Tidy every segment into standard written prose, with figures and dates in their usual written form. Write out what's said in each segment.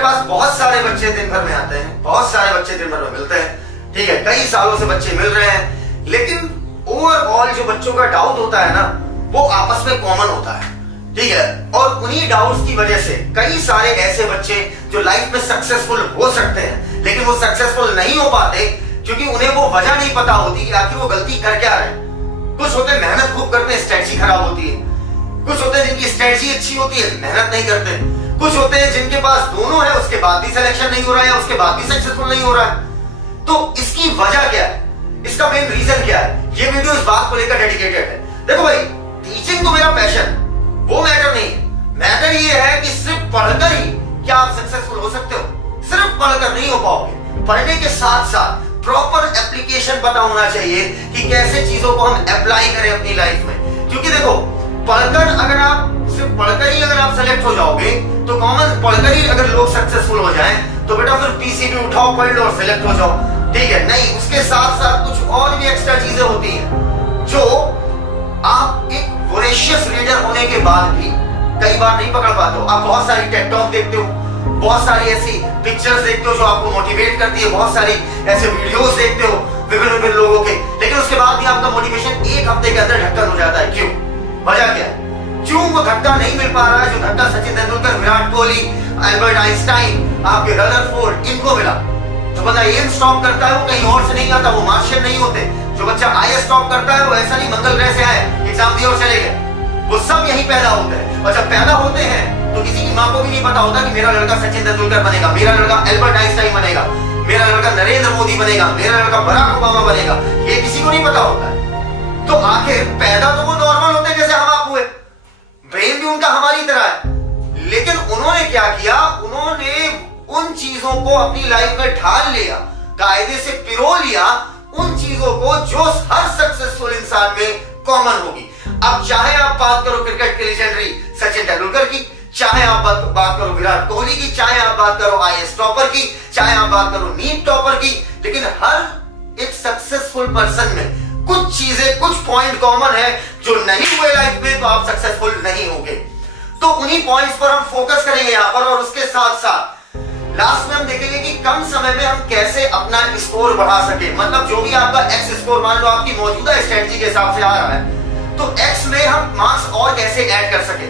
पास बहुत सारे बच्चे दिन भर में आते हैं, बहुत सारे बच्चे दिन भर में मिलते हैं, ठीक है, कई सालों से बच्चे मिल रहे हैं, लेकिन ओवरऑल जो बच्चों का डाउट होता है ना, वो आपस में कॉमन होता है, ठीक है। और उन्हीं डाउट्स की वजह से कई सारे ऐसे बच्चे जो लाइफ में सक्सेसफुल हो सकते हैं, लेकिन वो सक्सेसफुल नहीं हो पाते क्योंकि उन्हें वो वजह नहीं पता होती कि आखिर वो गलती कर क्या रहे हैं। कुछ होते हैं मेहनत खूब करते हैं, स्ट्रेटजी खराब होती है। कुछ होते हैं जिनकी स्ट्रेटजी अच्छी होती है, मेहनत नहीं करते। कुछ होते हैं जिनके पास दोनों है, उसके बाद भी सिलेक्शन नहीं हो रहा है, उसके बाद भी सक्सेसफुल नहीं हो रहा है। तो इसकी वजह क्या है, इसका मेन रीजन क्या है, ये वीडियो इस बात को लेकर डेडिकेटेड है। देखो भाई, टीचिंग तो मेरा पैशन, वो मैटर नहीं है। मैटर ये है कि सिर्फ पढ़कर ही क्या आप सक्सेसफुल हो सकते हो? सिर्फ पढ़कर नहीं हो पाओगे। पढ़ने के साथ साथ प्रॉपर एप्लीकेशन पता होना चाहिए कि कैसे चीजों को हम अप्लाई करें अपनी लाइफ में। क्योंकि देखो, पढ़कर अगर आप सिर्फ पढ़कर ही अगर आप सेलेक्ट हो जाओगे तो कॉमन पढ़कर ही अगर लोग सक्सेसफुल हो जाएं तो बेटा फिर पीसीबी उठाओ, पढ़ लो और सेलेक्ट हो जाओ, ठीक है। नहीं, उसके साथ साथ कुछ और भी एक्स्ट्रा चीजें होती हैं जो आप एक वोरेशियस रीडर होने के बाद भी कई बार नहीं पकड़ पाते हो। आप बहुत सारी टेड टॉक देखते हो, बहुत सारी ऐसी पिक्चर्स देखते हो जो आपको मोटिवेट करती है, बहुत सारी ऐसे वीडियोस देखते हो विभिन्न विभिन्न लोगों के, लेकिन उसके बाद भी आपका मोटिवेशन एक हफ्ते के अंदर ढक्कन हो जाता है। क्यों? वजह क्या है? क्यों वो धक्का नहीं मिल पा रहा है जो धक्का सचिन तेंदुलकर, विराट कोहली, अल्बर्ट आइंस्टाइन, आपके रदरफोर्ड इनको मिला? जो बंदा एम स्टॉप करता है वो कहीं और से नहीं आता, वो मार्शियन नहीं होते। जो बच्चा आईएएस टॉप करता है वो ऐसा नहीं मंगल ग्रह से आए, एग्जाम दिए और चले गए। वो सब यहीं पैदा होते हैं, और जब पैदा होते हैं तो किसी की माँ को भी नहीं पता होता कि मेरा लड़का सचिन तेंदुलकर बनेगा, मेरा लड़का अल्बर्ट आइंस्टाइन बनेगा, मेरा लड़का नरेंद्र मोदी बनेगा, मेरा लड़का बराक ओबामा बनेगा, ये किसी को नहीं पता होता है। तो आखिर पैदा तो वो नॉर्मल होते हैं जैसे हम आप हुए, ब्रेन भी उनका हमारी तरह है, लेकिन उन्होंने क्या किया, उन्होंने उन चीजों को अपनी लाइफ में ढाल लिया, कायदे से पिरो लिया उन चीजों को जो हर सक्सेसफुल इंसान में कॉमन होगी। अब चाहे आप बात करो क्रिकेट के लेजेंडरी सचिन तेंदुलकर की, चाहे आप बात करो विराट कोहली की, चाहे आप बात करो आईएएस टॉपर की, चाहे आप बात करो नीट टॉपर की, लेकिन हर एक सक्सेसफुल पर्सन में कुछ चीजें, कुछ पॉइंट कॉमन है जो नहीं हुए लाइफ में तो आप सक्सेसफुल नहीं होंगे। तो उन्हीं पॉइंट्स पर हम फोकस करेंगे यहां पर, और उसके साथ साथ लास्ट में हम देखेंगे कि कम समय में हम कैसे अपना स्कोर बढ़ा सके। मतलब जो भी आपका एक्स स्कोर, मान लो आपकी मौजूदा स्ट्रेटजी के हिसाब से आ रहा है, तो एक्स में हम मार्क्स और कैसे ऐड कर सके,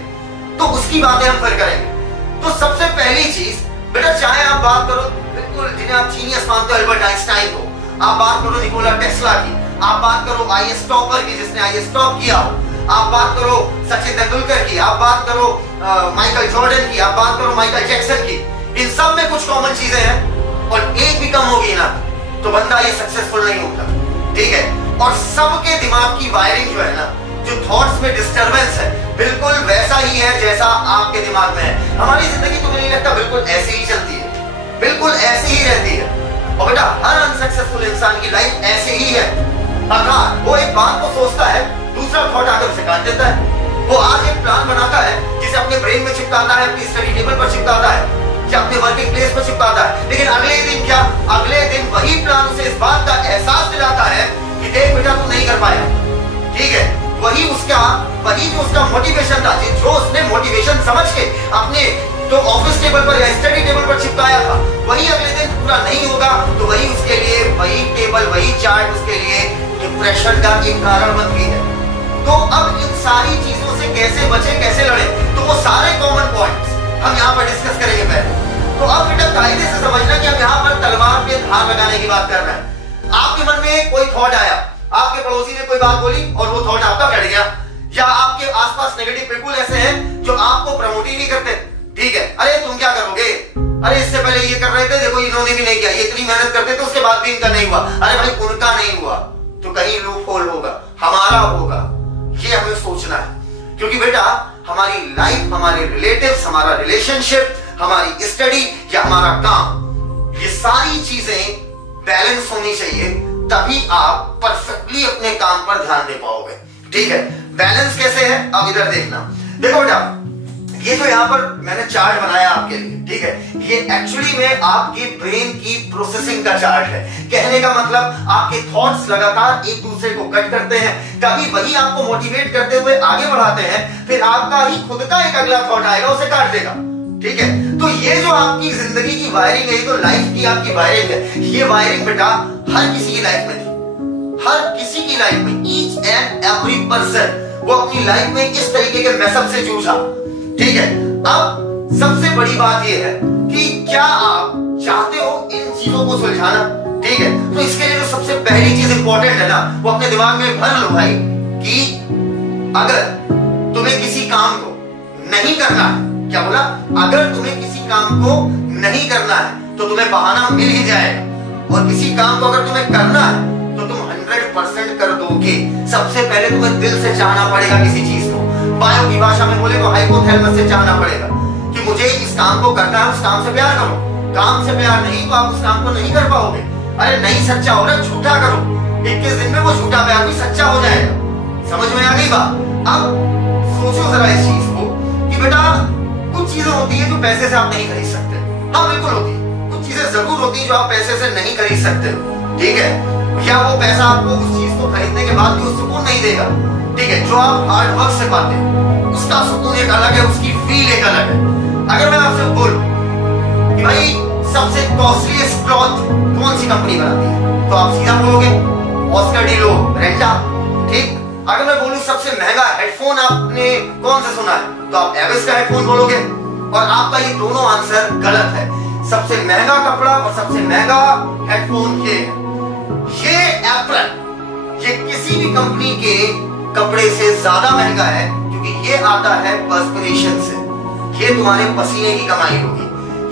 तो उसकी बातें हम फिर करेंगे। तो सबसे पहली चीज बेटा, चाहे आप बात करो बिल्कुल जिन्हें आप जीनियस मानते हो अल्बर्ट आइंस्टाइन को, आप बात करो निकोला टेस्ला की, आप बात करो आईएएस टॉपर की जिसने आईएएस टॉप किया हो, आप बात करो सचिन तेंदुलकर की, आप बात करो माइकल जॉर्डन की, आप बात करो माइकल जैक्सन की, इन सब में कुछ कॉमन चीजें हैं और एक भी कम होगी ना तो बंदा ये सक्सेसफुल नहीं होगा, ठीक है। और सबके दिमाग की वायरिंग जो है ना, जो थॉट्स में डिस्टरबेंस है, बिल्कुल वैसा ही है जैसा आपके दिमाग में है। हमारी जिंदगी तो मुझे नहीं लगता बिल्कुल ऐसे ही चलती है, बिल्कुल ऐसे ही रहती है। और बेटा हर अनसक्सेसफुल इंसान की लाइफ ऐसे ही है। अगर वो एक बात को सोचता है, दूसरा थॉट आकर उसे काट देता है। वो आज एक प्लान बनाता है जिसे अपने ब्रेन में चिपकाता है, अपनी स्टडी टेबल पर चिपकाता है या अपने वर्किंग प्लेस पर चिपकाता है, लेकिन अगले दिन क्या, अगले दिन वही प्लान उसे इस बात का एहसास दिलाता है कि देख बेटा तू नहीं कर पाया, ठीक है। वही जो उसका मोटिवेशन था, जो उसने मोटिवेशन समझ के अपने तो ऑफिस टेबल पर या स्टडी टेबल पर चिपकाया था, वही अगले दिन पूरा नहीं होगा तो वही उसके लिए, वही टेबल, वही चार्ट उसके लिए डिप्रेशन का एक कारण बन गई है। तो अब इन सारी चीजों से कैसे बचे, कैसे लड़े, तो वो सारे कॉमन पॉइंट्स हम यहाँ पर डिस्कस करेंगे पहले। तो अब बेटा कायदे से समझना कि हम यहाँ पर तलवार पे धार लगाने की बात कर रहे हैं। आपके मन में कोई थॉट आया, आपके पड़ोसी ने कोई बात बोली और वो थॉट आपका बैठ गया, या आपके आसपास नेगेटिव पीपल ऐसे हैं जो आपको प्रमोट ही नहीं करते, ठीक है। अरे तुम क्या करोगे, अरे इससे पहले ये कर रहे थे, देखो इन्होंने भी नहीं किया, ये इतनी मेहनत करते थे उसके बाद भी इनका नहीं हुआ, अरे भाई उनका नहीं हुआ तो कहीं लूप होल होगा, हमारा होगा, ये हमें सोचना है। क्योंकि बेटा हमारी लाइफ, हमारे रिलेटिव्स, हमारा रिलेशनशिप, हमारी स्टडी या हमारा काम, ये सारी चीजें बैलेंस होनी चाहिए, तभी आप परफेक्टली अपने काम पर ध्यान दे पाओगे, ठीक है। बैलेंस कैसे है अब इधर देखना। देखो बेटा ये जो यहाँ पर मैंने चार्ट बनाया आपके लिए, ठीक है, ये एक्चुअली में आपके ब्रेन की प्रोसेसिंग का चार्ट है। कहने का मतलब आपके थॉट्स लगातार एक दूसरे को कट करते हैं, कभी वही आपको मोटिवेट करते हुए आगे बढ़ाते हैं, फिर आपका ही खुद का एक अगला थॉट आएगा उसे काट देगा। ठीक है। तो ये जो आपकी जिंदगी की वायरिंग है, ये तो लाइफ की आपकी वायरिंग है, ये वायरिंग बेटा हर किसी की लाइफ में थी, हर किसी की लाइफ में, ईच एंड एवरी पर्सन वो अपनी लाइफ में इस तरीके के मैसअप से जूझा, ठीक है। अब सबसे बड़ी बात ये है कि क्या आप चाहते हो इन चीजों को सुलझाना, ठीक है। तो इसके लिए जो सबसे पहली चीज इंपॉर्टेंट है ना, वो अपने दिमाग में भर लो भाई कि अगर तुम्हें किसी काम को नहीं करना है, क्या बोला, अगर तुम्हें किसी काम को नहीं करना है तो तुम्हें बहाना मिल ही जाएगा, और किसी काम को अगर तुम्हें करना है तो तुम 100% कर दोगे। सबसे पहले तुम्हें दिल से चाहना पड़ेगा किसी चीज को, बायो की भाषा में बोले तो हाइपोथैलेमस से चाहना पड़ेगा कि मुझे इस काम को करना है, उस काम से प्यार करो। काम से प्यार नहीं तो आप उस काम को नहीं कर पाओगे। अरे नहीं सच्चा हो रहा, झूठा करो, 21 दिन में वो झूठा प्यार भी सच्चा हो जाएगा। समझ में आ गई बात। अब सोचो जरा इस चीज को कि बेटा कुछ चीजें होती है जो पैसे से आप नहीं खरीद सकते। हाँ बिल्कुल होती है, कुछ चीजें जरूर होती है जो आप पैसे से नहीं खरीद सकते, ठीक है। या वो पैसा आपको उस चीज को खरीदने के बाद भी उस सुकून नहीं देगा, ठीक है, जो आप हार्ड वर्क से पाते हैं, उसका सुकून एक अलग है, उसकी फील एक अलग है। अगर मैं आपसे बोलूं कि भाई सबसे कॉस्टलीस्ट क्लॉथ कौन सी कंपनी बनाती है, तो आप सीधा बोलोगे ऑस्कर डी लो रेंटा, ठीक। अगर मैं बोलूं सबसे महंगा हेडफोन आपने कौन सा सुना है, तो आप एविस का हेडफोन बोलोगे, और आपका ये दोनों आंसर गलत है। सबसे महंगा कपड़ा और सबसे महंगा हेडफोन ये एप्रन, ये किसी भी कंपनी के कपड़े से ज्यादा महंगा है, क्योंकि ये आता है पर्सपिरेशन से, ये तुम्हारे पसीने की कमाई होगी।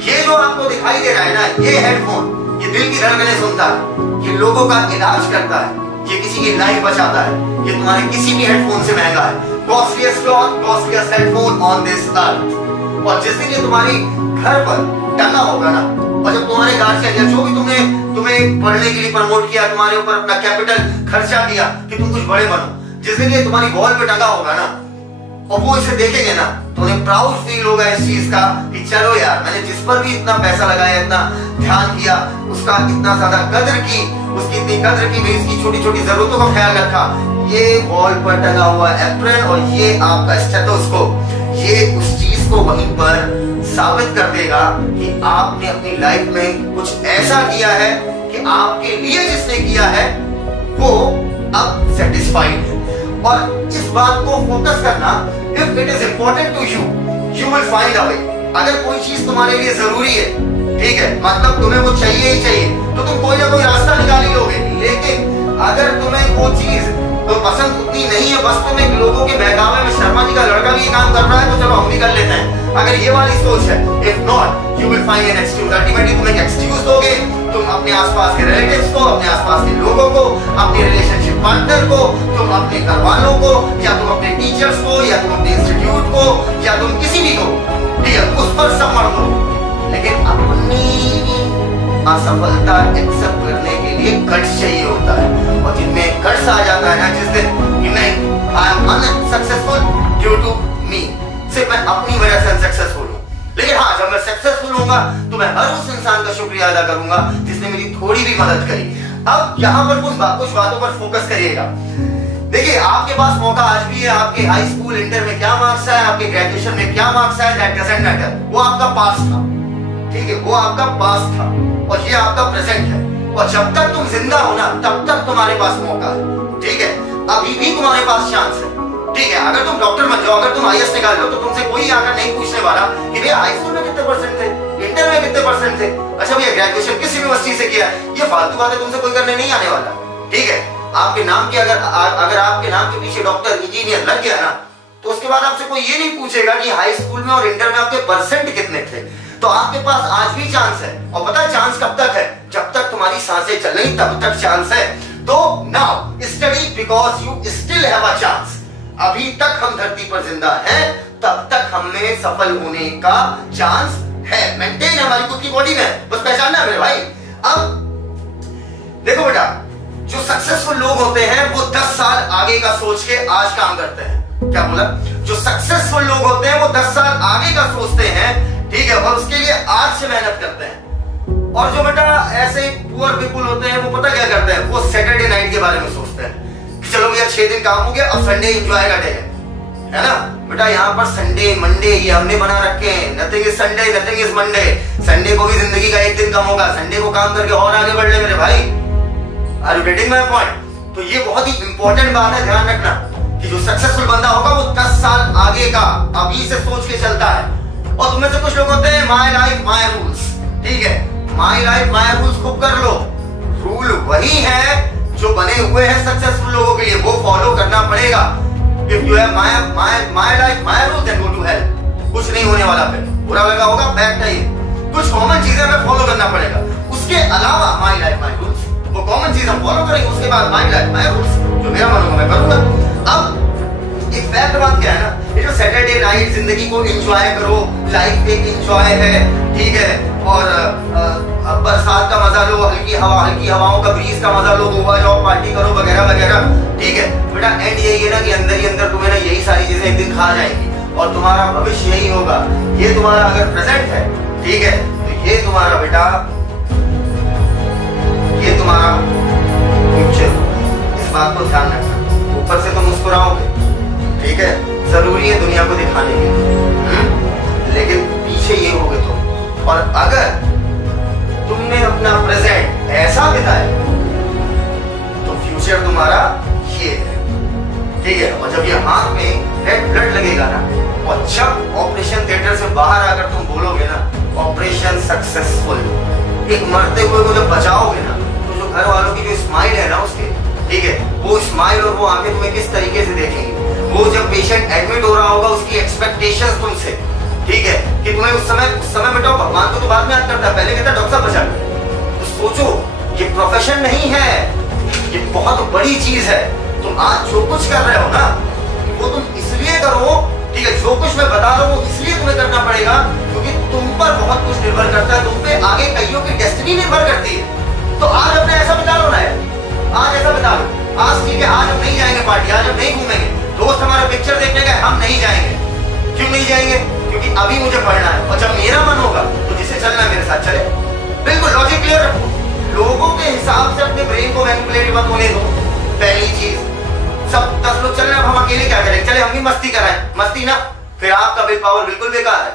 ये जो आपको दिखाई दे रहा है ना, ये हेडफोन, ये दिल की धड़कनें सुनता है, ये लोगों का इलाज करता है, ये किसी की लाइफ बचाता है, ये तुम्हारे किसी भी हेडफोन से महंगा है। Costliest cloth, costliest headphone on this earth. और जिस दिन ये तुम्हारी घर पर टंगा होगा ना, और जब तुम्हारे घर से जो भी तुम्हें पढ़ने के लिए प्रमोट किया, तुम्हारे ऊपर अपना कैपिटल खर्चा किया कि तुम कुछ बड़े बनो, जिस दिन ये तुम्हारी वॉल पे टंगा होगा ना, और वो इसे देखेंगे ना, तो उन्हें प्राउड फील होगा इस चीज का कि चलो यार, मैंने जिस पर भी इतना पैसा लगाया, इतना ध्यान किया, उसका इतना ज्यादा कद्र की, उसकी इतनी कद्र की, इसकी छोटी छोटी जरूरतों का ख्याल रखा। ये वॉल पर टंगा हुआ एप्रन और ये आपका स्टेथोस्कोप, ये उस चीज को वहीं पर साबित कर देगा कि आपने अपनी लाइफ में कुछ ऐसा किया है कि आपके लिए जिसने किया है वो अब सेटिस्फाइड है। और इस बात को फोकस करना, if it is important to you, you will find a way. अगर कोई चीज तुम्हारे लिए जरूरी है, ठीक है, मतलब तुम्हें वो चाहिए ही चाहिए, तो तुम कोई ना कोई रास्ता निकाल ही लोगे। लेकिन अगर तुम्हें वो चीज तो पसंद उतनी नहीं है, बस तुम एक लोगों के बहकावे में, शर्मा जी का लड़का भी ये काम कर रहा है तो चलो हम भी कर लेते हैं, अगर ये वाली सोच है, if not you will find an excuse. Ultimately तुम एक एक्सक्यूज दोगे, तुम अपने आसपास के रिलेटिव्स को, अपने आसपास के लोगों को, अपने रिलेशनशिप पार्टनर को, तुम अपने घर वालों को, या तुम अपने टीचर्स को, या तुम अपने इंस्टीट्यूट को, या तुम किसी भी को, ठीक है, उस पर सब मर दो। लेकिन अपनी असफलता एक्सेप्ट करने के लिए गट्स चाहिए होता है, और जिनमें गट्स आ जाता है ना जिस दिन कि नहीं, I am unsuccessful due to me, सिर्फ मैं अपनी वजह से अनसक्सेसफुल हूं। लेकिन हाँ, जब मैं सक्सेसफुल होऊंगा तो मैं हर उस इंसान का शुक्रिया अदा करूंगा जिसने मेरी थोड़ी भी मदद करी। अब यहाँ पर कुछ बातों पर फोकस करिएगा। देखिए, आपके पास मौका आज भी है, आपके हाई स्कूल इंटर में क्या मार्क्स आए, आपके ग्रेजुएशन में क्या मार्क्स आए, दैट डजंट मैटर, वो आपका पास्ट था, ठीक है, वो आपका पास्ट था, और ये आपका प्रेजेंट है। और जब तक तुम जिंदा हो ना, तब तक तुम्हारे पास मौका है, ठीक है, अभी भी तुम्हारे पास चांस है, ठीक है। अगर तुम डॉक्टर बन जाओ, अगर तुम आईएएस निकाल लो, तो तुमसे कोई आकर नहीं पूछने वाला कि भैया हाई स्कूल में कितने परसेंट थे, इंटर में कितने परसेंट थे, अच्छा भैया ग्रेजुएशन किस यूनिवर्सिटी से किया। ये फालतू बातें तुमसे कोई करने नहीं आने वाला, ठीक है। आपके नाम के अगर आपके नाम के पीछे डॉक्टर इंजीनियर लग गया ना, तो उसके बाद आपसे कोई ये नहीं पूछेगा कि हाई स्कूल में और इंटर में आपके परसेंट कितने थे। तो आपके पास आज भी चांस है, और पता है चांस कब तक है, जब तक तुम्हारी सांसें चल रही तब तक चांस है। तो now study because you still have a chance. अभी तक हम धरती पर जिंदा हैं, तब तक हमें सफल होने का चांस है। मेंटेन हमारी खुद की बॉडी में, बस पहचानना है मेरे भाई। अब देखो बेटा, जो सक्सेसफुल लोग होते हैं वो 10 साल आगे का सोच के आज काम करते हैं। क्या बोला? जो सक्सेसफुल लोग होते हैं वो 10 साल आगे का सोचते हैं, ठीक है, और उसके लिए आज से मेहनत करते हैं। और जो बेटा ऐसे ही पुअर पीपुल होते हैं, वो पता क्या करते हैं, वो सैटरडे नाइट के बारे में सोचते हैं कि चलो भैया 6 दिन काम हो गया, अब संडे एंजॉय का डे है, है ना बेटा। यहाँ पर संडे मंडे ये हमने बना रखे हैं, nothing is Sunday, nothing is Monday. Sunday को भी जिंदगी का एक दिन कम होगा, संडे को काम करके और आगे बढ़ ले मेरे भाई। Are you getting my point? तो ये बहुत ही इंपॉर्टेंट बात है, ध्यान रखना कि जो सक्सेसफुल बंदा होगा वो 10 साल आगे का अभी से सोच के चलता है। और तुम्हें से कुछ लोग होते हैं माय लाइफ माय रूल्स, ठीक है, माय लाइफ माय रूल्स खूब कर लो। रूल वही है जो बने हुए हैं सक्सेसफुल लोगों के लिए, वो फॉलो करना पड़ेगा। If you have my life my rules then go to hell. कुछ नहीं होने वाला, फिर बुरा लगा होगा, फैक्ट है ये। कुछ कॉमन चीजें हमें फॉलो करना पड़ेगा, उसके अलावा माय लाइफ माय रूल्स, वो कॉमन चीज हम फॉलो करेंगे, उसके बाद माय लाइफ माय रूल्स, जो मेरा मन होगा मैं करूंगा। अब एक फैक्ट बात क्या है ना, ये जो सैटरडे नाइट जिंदगी को एंजॉय करो, लाइफ एक एंजॉय है, ठीक है, और बरसात का मजा लो, हल्की हवाओं का ब्रीज का मजा लो, गोवा जाओ, पार्टी करो वगैरह वगैरह, ठीक है बेटा। एंड यही है ना कि अंदर ही अंदर तुम्हें ना यही सारी चीजें एक दिन खा जाएंगी और तुम्हारा भविष्य यही होगा। ये तुम्हारा अगर प्रेजेंट है, ठीक है, तो ये तुम्हारा बेटा, ये तुम्हारा फ्यूचर होगा। इस बात को ध्यान रखना। ऊपर से तुम मुस्कुराओगे, ठीक है, जरूरी है दुनिया को दिखाने के लिए, लेकिन पीछे ये होगे तुम। और अगर तुमने अपना प्रेजेंट ऐसा बिताया तो फ्यूचर तुम्हारा ये है, ठीक है। और जब ये हाथ में रेड ब्लड लगेगा ना, और जब ऑपरेशन थिएटर से बाहर आकर तुम बोलोगे ना ऑपरेशन सक्सेसफुल, एक मरते हुए को जब बचाओगे ना, तो जो घर वालों की जो स्माइल है ना उसके, ठीक है, वो स्माइल और वो आंखें तुम्हें किस तरीके से देखेंगी। वो जब पेशेंट एडमिट हो रहा होगा उसकी एक्सपेक्टेशंस तुमसे, ठीक है, कि तुम्हें उस समय बेटा भगवान को तो बाद में याद करता है, पहले कहता डॉक्टर साहब बचा। तो सोचो ये प्रोफेशन नहीं है, ये बहुत बड़ी चीज है। तुम आज जो कुछ कर रहे हो ना वो तुम इसलिए करो, ठीक है, जो कुछ मैं बता रहा हूँ इसलिए तुम्हें करना पड़ेगा क्योंकि तुम पर बहुत कुछ निर्भर करता है, तुम पे आगे कईयों की डेस्टिनी निर्भर करती है। तो आज अपने ऐसा बिता लो ना, आज ऐसा बिता लो। आज ठीक है, आज हम नहीं जाएंगे पार्टी, आज हम नहीं घूमेंगे, दोस्त हमारा पिक्चर देखने गए, हम नहीं जाएंगे। क्यों नहीं जाएंगे? क्योंकि अभी मुझे पढ़ना है, और जब मेरा मन होगा तो जिसे चलना है मेरे साथ चले। बिल्कुल लॉजिक क्लियर रखो, लोगों के हिसाब से अपने ब्रेन को मैनिपुलेट मत होने दो। पहली चीज, सब 10 लोग चल रहे हैं, हम अकेले क्या करें? चले हम भी मस्ती कराएं, मस्ती ना, फिर आपका विल पावर बिल्कुल बेकार है,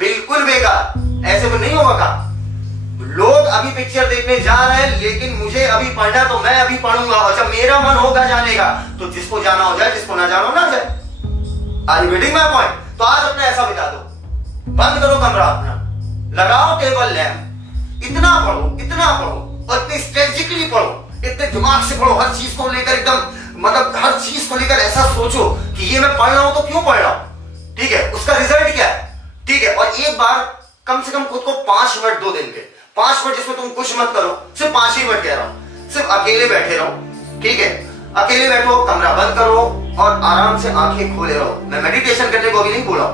बिल्कुल बेकार। ऐसे तो नहीं होगा काम। लोग अभी पिक्चर देखने जा रहे हैं, लेकिन मुझे अभी पढ़ना, तो मैं अभी पढ़ूंगा, और जब मेरा मन होगा जाने का तो जिसको जाना हो जाए, जिसको ना जाना हो ना जाए। Are you getting my point? तो आज अपने ऐसा बिता दो, बंद करो कमरा अपना, लगाओ टेबल लैंप, इतना पढ़ो और इतने स्ट्रेटेजिकली पढ़ो, इतने दिमाग से पढ़ो, हर चीज को लेकर एकदम, मतलब हर चीज को लेकर ऐसा सोचो कि ये मैं पढ़ रहा हूं तो क्यों पढ़ रहा हूं, ठीक है, उसका रिजल्ट क्या है, ठीक है। और एक बार कम से कम खुद को 5 मिनट 2 दिन के 5 मिनट जिसमें तुम कुछ मत करो, सिर्फ 5 ही मिनट कह रहा हूं, सिर्फ अकेले बैठे रहो, ठीक है, अकेले बैठो, कमरा बंद करो और आराम से आंखें खोले रहो। मैं मेडिटेशन करने को अभी नहीं बोला,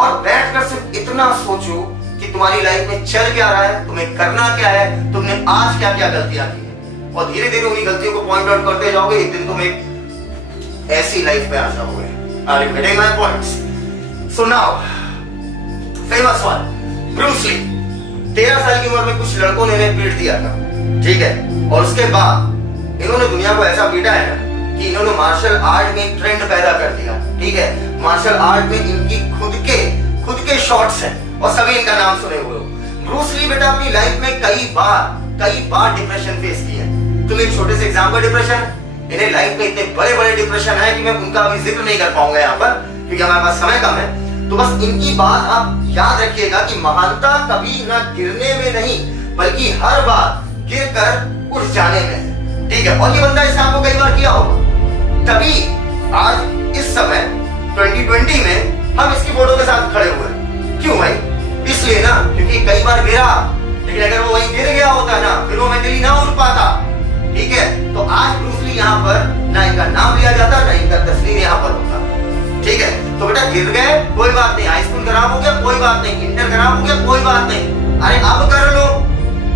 और बैठकर सिर्फ इतना सोचो कि तुम्हारी लाइफ में चल क्या रहा है, तुम्हें करना क्या है, तुमने आज क्या क्या गलतियां की है, और धीरे धीरे उन्हीं गलतियों को पॉइंट आउट करते जाओगे। एक दिन तुम एक ऐसी लाइफ पे आ जाओगे। Are you getting my points? So now famous one, Bruce Lee. 13 साल की उम्र में कुछ लड़कों ने इन्हें पीट दिया था, ठीक है, और उसके बाद इन्होंने दुनिया को ऐसा पीटा है ना कि इन्होंने मार्शल आर्ट में ट्रेंड पैदा कर दिया, ठीक है। मार्शल आर्ट में इनकी खुद के शॉट्स हैं और सभी इनका नाम सुने हुए हो। ब्रूस ली बेटा अपनी लाइफ में कई बार डिप्रेशन फेस किया है। तुम एक छोटे से एग्जाम्पल डिप्रेशन, इन्हें लाइफ में इतने बड़े बड़े डिप्रेशन है कि मैं उनका अभी जिक्र नहीं कर पाऊंगा यहाँ पर क्योंकि हमारे पास समय कम है। तो बस इनकी बात आप याद रखिएगा कि महानता कभी ना गिरने में नहीं बल्कि हर बार गिरकर उठ जाने में, ठीक है। और ये बंदा इस काम को कई बार किया होगा, तभी आज इस समय 2020 में हम इसकी फोटो के साथ खड़े हुए। क्यों भाई? इसलिए ना क्योंकि कई बार गिरा, लेकिन अगर वो वहीं गिर गया होता ना, फिर वो मेंटली ना उठ पाता, ठीक है। तो आज ब्रूस ली यहाँ पर ना इनका नाम लिया जाता, ना इनका तस्वीर यहाँ पर होता, ठीक है। तो बेटा गिर गए कोई बात नहीं, हाई स्कूल खराब हो गया कोई बात नहीं, इंटर खराब हो गया कोई बात नहीं, अरे अब कर लो।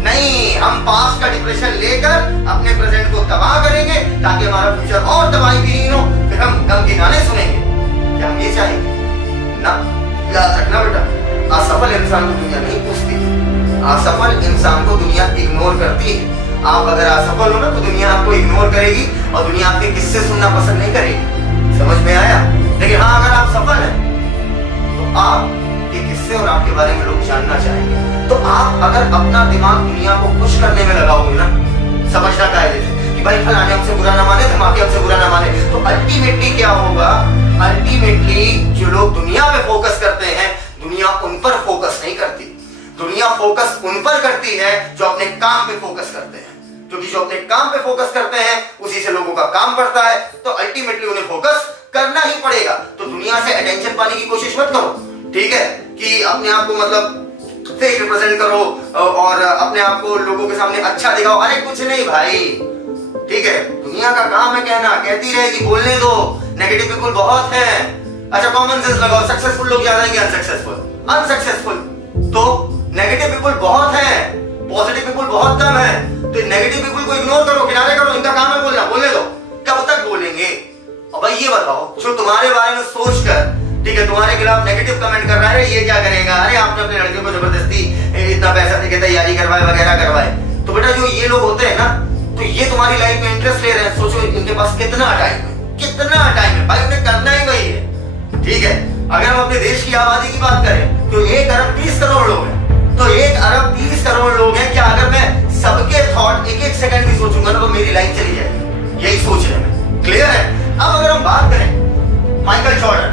नहीं, हम पास्ट का डिप्रेशन लेकर अपने प्रेजेंट को तबाह करेंगे ताकि हमारा फ्यूचर और तबाहीविहीन हो, फिर हम गम के गाने सुनेंगे। क्या हम ये चाहेंगे? ना, याद रखना बेटा, असफल इंसान को दुनिया नहीं पूछती, असफल इंसान को दुनिया इग्नोर करती है। आप अगर असफल हो ना तो दुनिया आपको इग्नोर करेगी और दुनिया आपके किस्से सुनना पसंद नहीं करेगी। समझ में आया? लेकिन हाँ, अगर आपके किस्से और आपके बारे में लोग जानना चाहेंगे। तो आप अगर अपना दिमाग दुनिया को खुश करने में लगाओगे ना, समझना कायदे से कि भाई फलाने हमसे बुरा ना माने, धमाके हमसे बुरा ना माने, तो अल्टीमेटली क्या होगा, अल्टीमेटली जो लोग दुनिया पे फोकस करते हैं, दुनिया उन पर फोकस नहीं करती। दुनिया फोकस उन पर करती है जो अपने काम पे फोकस करते हैं, क्योंकि जो अपने काम पे फोकस करते हैं उसी से लोगों का काम बढ़ता है, तो अल्टीमेटली उन्हें फोकस करना ही पड़ेगा। तो दुनिया से अटेंशन पाने की कोशिश मत करो, ठीक है, कि अपने आप को मतलब फेक रिप्रेजेंट करो और अपने आप को लोगों के सामने अच्छा दिखाओ। अरे कुछ नहीं भाई, ठीक है, दुनिया का काम है कहना, कहती रहेगी, बोलने दो। नेगेटिव पीपल बहुत हैं। अच्छा कॉमन सेंस लगाओ, सक्सेसफुल लोग ज्यादा हैं कि अनसक्सेसफुल? तो नेगेटिव पीपल बहुत हैं, पॉजिटिव पीपल बहुत कम है। तो नेगेटिव पीपल को इग्नोर करो, किनारे करो, इनका काम है बोलना, बोलने दो। कब तक बोलेंगे? और भाई ये बताओ, जो तुम्हारे बारे में सोचकर, ठीक है, तुम्हारे खिलाफ नेगेटिव कमेंट कर रहा है, ये क्या करेगा, अरे आपने अपने लड़के को जबरदस्ती इतना पैसा देके तैयारी करवाए वगैरह करवाए। तो बेटा जो ये लोग होते हैं ना, तो ये तुम्हारी लाइफ में इंटरेस्ट ले रहे हैं। सोचो इनके पास कितना टाइम है भाई, उन्हें करना ही वही है, ठीक है। अगर हम अपने देश की आबादी की बात करें तो 1 अरब 30 करोड़ लोग हैं। तो 1 अरब 30 करोड़ लोग हैं, क्या अगर मैं सबके थॉट एक सेकंड भी सोचूंगा ना तो मेरी लाइफ चली जाएगी, यही सोचने में। क्लियर है? अब अगर हम बात करें माइकल जॉर्डन,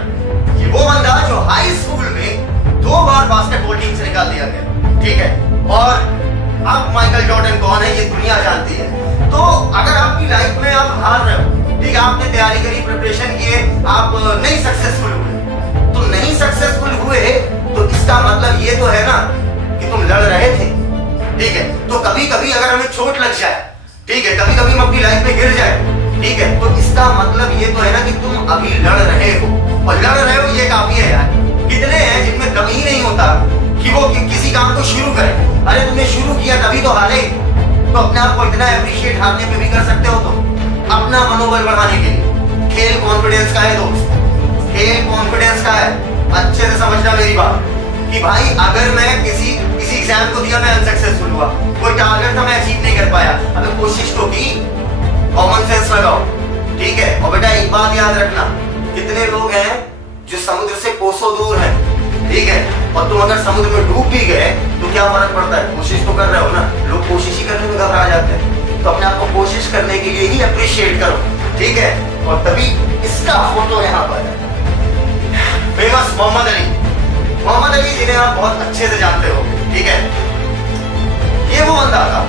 ये वो बंदा जो हाई स्कूल में 2 बार बास्केटबॉल टीम से निकाल दिया गया, ठीक है, और अब माइकल जॉर्डन कौन है ये दुनिया जानती है। तो अगर आपकी लाइफ में आप हार रहे हो, ठीक है, आपने तैयारी करी, प्रिपरेशन किए, आप नहीं सक्सेसफुल हुए, तो नहीं सक्सेसफुल हुए तो इसका मतलब ये तो है ना कि तुम लड़ रहे थे, ठीक है। तो कभी कभी अगर हमें चोट लग जाए, ठीक है, कभी कभी हम अपनी लाइफ में गिर जाए, ठीक है, तो इसका मतलब ये तो है ना कि तुम अभी लड़ रहे हो, और लड़ रहे हो ये काफी है यार। कितने हैं जिनमें दम ही नहीं होता कि वो किसी काम को शुरू करें। अरे तुमने शुरू किया तभी तो हारे, तो अपने आप को इतना अप्रिशिएट हारने पे भी कर सकते हो। तो अपना मनोबल बढ़ाने के लिए खेल कॉन्फिडेंस का है दोस्त, खेल कॉन्फिडेंस का है। अच्छे से समझना मेरी बात कि भाई अगर मैं किसी एग्जाम को दिया, मैं अनसक्सेसफुल हुआ, कोई टारगेट था मैं अचीव नहीं कर पाया, अगर कोशिश तो की, कॉमन सेंस लगाओ, ठीक है। और बेटा एक बात याद रखना, कितने लोग हैं जो समुद्र से कोसों दूर हैं, ठीक है, और तुम अगर समुद्र में डूब भी गए तो क्या फर्क पड़ता है, कोशिश तो कर रहे हो ना। लोग कोशिश ही करने में घबरा जाते हैं, तो अपने आप को कोशिश करने के लिए ही अप्रिशिएट करो, ठीक है। और तभी इसका फोटो यहाँ पर है, फेमस मोहम्मद अली जिन्हें आप बहुत अच्छे से जानते हो, ठीक है। ये वो बंदा था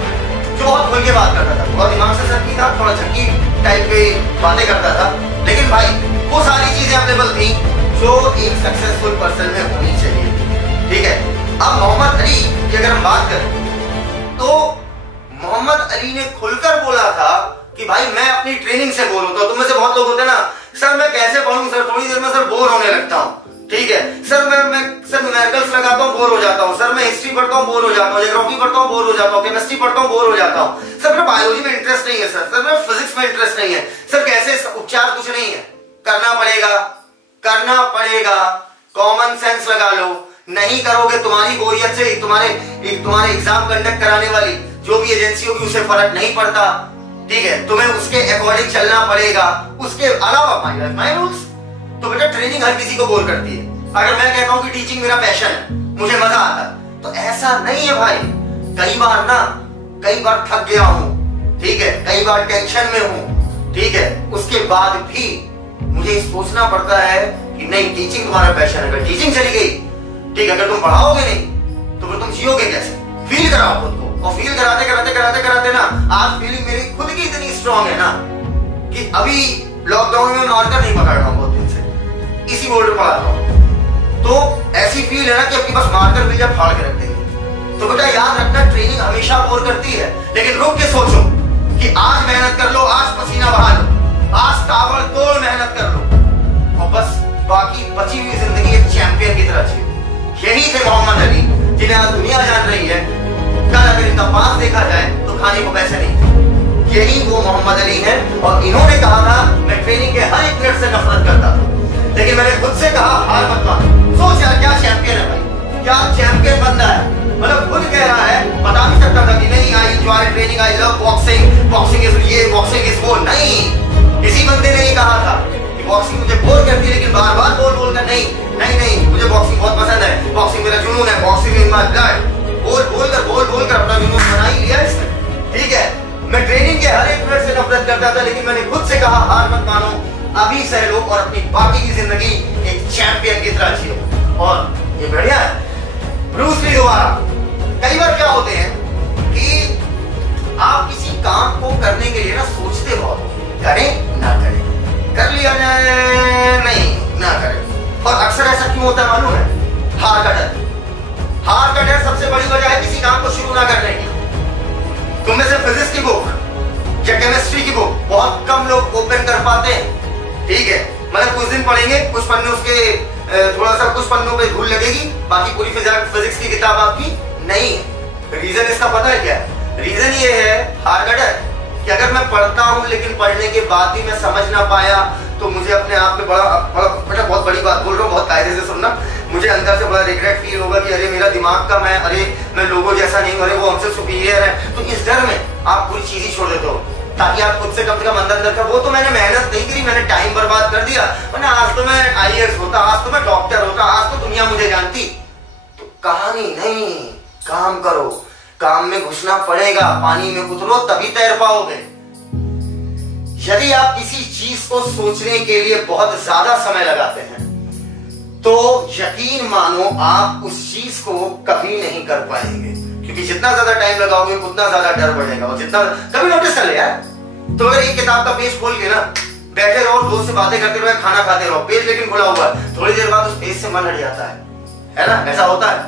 जो बहुत खुल के बात करता था, बहुत दिमाग से सच्ची था, थोड़ा छक्की टाइप की बातें करता था, लेकिन भाई वो सारी चीजें अवेलेबल थी जो एक सक्सेसफुल पर्सन में होनी चाहिए, ठीक है। अब मोहम्मद अली की अगर हम बात करें तो मोहम्मद अली ने खुलकर बोला था कि भाई मैं अपनी ट्रेनिंग से बोर होता हूं। तुम में से बहुत लोग होते हैं ना, सर मैं कैसे पढ़ूं सर, थोड़ी देर में सर बोर होने लगता हूं, ठीक है, सर मैं सर न्यूमेरिकल्स लगाता हूं, बोर हो जाता हूं, सर मैं हिस्ट्री पढ़ता हूं, बोर हो जाता हूं, ज्योग्राफी पढ़ता हूं, बोर हो जाता हूं, केमिस्ट्री पढ़ता हूं, बोर हो जाता हूं, सर मेरा बायोलॉजी में इंटरेस्ट नहीं है, सर मेरा फिजिक्स में इंटरेस्ट नहीं है, सर कैसे इसका उपचार कुछ नहीं है। करना पड़ेगा, कॉमन सेंस लगा लो। नहीं करोगे तुम्हारी बोरियत से तुम्हारे एग्जाम कंडक्ट कराने वाली जो भी एजेंसी होगी उसे फर्क नहीं पड़ता, ठीक है, तुम्हें उसके अकॉर्डिंग चलना पड़ेगा। उसके अलावा माय रूल्स। तो बेटा ट्रेनिंग हर किसी को बोर करती है। अगर मैं कहता हूं कि टीचिंग मेरा पैशन है, मुझे मजा आता है, तो ऐसा नहीं है भाई। कई बार थक गया हूं, ठीक है, कई बार टेंशन में हूं, ठीक है, उसके बाद भी मुझे सोचना पड़ता है कि नहीं टीचिंग तुम्हारा पैशन है। अगर टीचिंग चली गई, ठीक है, अगर तुम पढ़ाओगे नहीं तो फिर तुम जियोगे कैसे। फील कराओ खुद को, और फील कराते ना आज फीलिंग मेरी खुद की इतनी स्ट्रांग है ना कि अभी लॉकडाउन में मार्कर नहीं पकड़ रहा हूं बहुत दिन से, इसी बोर्ड पर पढ़ा रहा हूं। तो ऐसी फील है ना कि आपके पास मार्कर मिल जाए फाड़ के रख देंगे। तो बेटा याद रखना ट्रेनिंग हमेशा बोर करती है, लेकिन रुक के सोचो कि आज मेहनत कर लो, आज पसीना बहा लो, आज ताबड़तोड़ मेहनत कर लो, और बस बाकी बची हुई जिंदगी एक चैंपियन की तरह जियो। यही थे मोहम्मद अली जिन्हें आज दुनिया जान रही है। कल अगर इनका पास देखा जाए तो खाने को पैसे नहीं। यही वो मोहम्मद अली हैं, और इन्होंने कहा था मैं ट्रेनिंग के हर एक मिनट से नफरत करता था, लेकिन मैंने खुद से कहा हार मत मान। सोच यार क्या चैंपियन है भाई, क्या चैंपियन बंदा है। मतलब खुद कह रहा है, बता भी सकता था कि नहीं I enjoy training, I love boxing is ये, बॉक्सिंग इज वो। नहीं, इसी बंदे ने ये कहा था कि बॉक्सिंग मुझे बोर करती है, लेकिन बार बार बोल कर नहीं मुझे बॉक्सिंग बहुत माय ब्लड, बोल कर अपना जुनून बना ही लिया इसने। ठीक है, मैं ट्रेनिंग के हर एक मिनट से नफरत करता था, लेकिन मैंने खुद से कहा हार मत मानो, अभी सह लो और अपनी बाकी की जिंदगी एक चैंपियन की तरह जियो। और ये बढ़िया है ब्रूस ली दोबारा। कई बार क्या होते हैं कि आप किसी काम को करने के लिए ना सोचते बहुत, करें ना करें, कर लिया जाए नहीं ना करें। और अक्सर ऐसा क्यों होता है मालूम है? हार का डर। हार का डर सबसे बड़ी वजह है किसी काम को शुरू ना करने की। तुम में से फिजिक्स की बुक या केमिस्ट्री की बुक बहुत कम लोग ओपन कर पाते हैं। ठीक है, मतलब कुछ दिन पढ़ेंगे, कुछ पन्ने उसके थोड़ा सा कुछ पन्नों पे धूल लगेगी, बाकी पूरी फिजिक्स की किताब आपकी नहीं है। रीजन इसका पता है क्या है? रीजन ये है हार का डर, कि अगर मैं पढ़ता हूं लेकिन पढ़ने के बाद भी मैं समझ ना पाया तो मुझे अपने आप में बेटा बहुत बड़ी बात बोल रहा हूँ, बहुत कायदे से सुनना, मुझे अंदर से बड़ा रिग्रेट फील होगा कि अरे मेरा दिमाग कम है, अरे मैं लोगों जैसा नहीं, अरे वो हमसे सुपीरियर है। तो इस डर में आप पूरी चीज ही छोड़ देते हो, ताकि आप खुद से कम अंदर का वो तो मैंने मेहनत नहीं करी, मैंने टाइम बर्बाद कर दिया, वरना आज तो मैं IAS होता, आज तो मैं डॉक्टर होता, आज तो दुनिया मुझे जानती। तो कहानी नहीं, काम करो, काम में घुसना पड़ेगा, पानी में उतरो तभी तैर पाओगे। यदि आप किसी चीज को सोचने के लिए बहुत ज्यादा समय लगाते हैं तो यकीन मानो आप उस चीज को कभी नहीं कर पाएंगे, क्योंकि जितना ज्यादा टाइम लगाओगे उतना ज्यादा डर बढ़ेगा। और जितना कभी नोटिस कर ले यार, तो अगर एक किताब का पेज खोल के ना बैठे रहो, दोस्त से बातें करते रहो, खाना खाते रहो, पेज लेकिन खुला हुआ है, थोड़ी देर बाद उस पेज से मन हट जाता है ना, ऐसा होता है।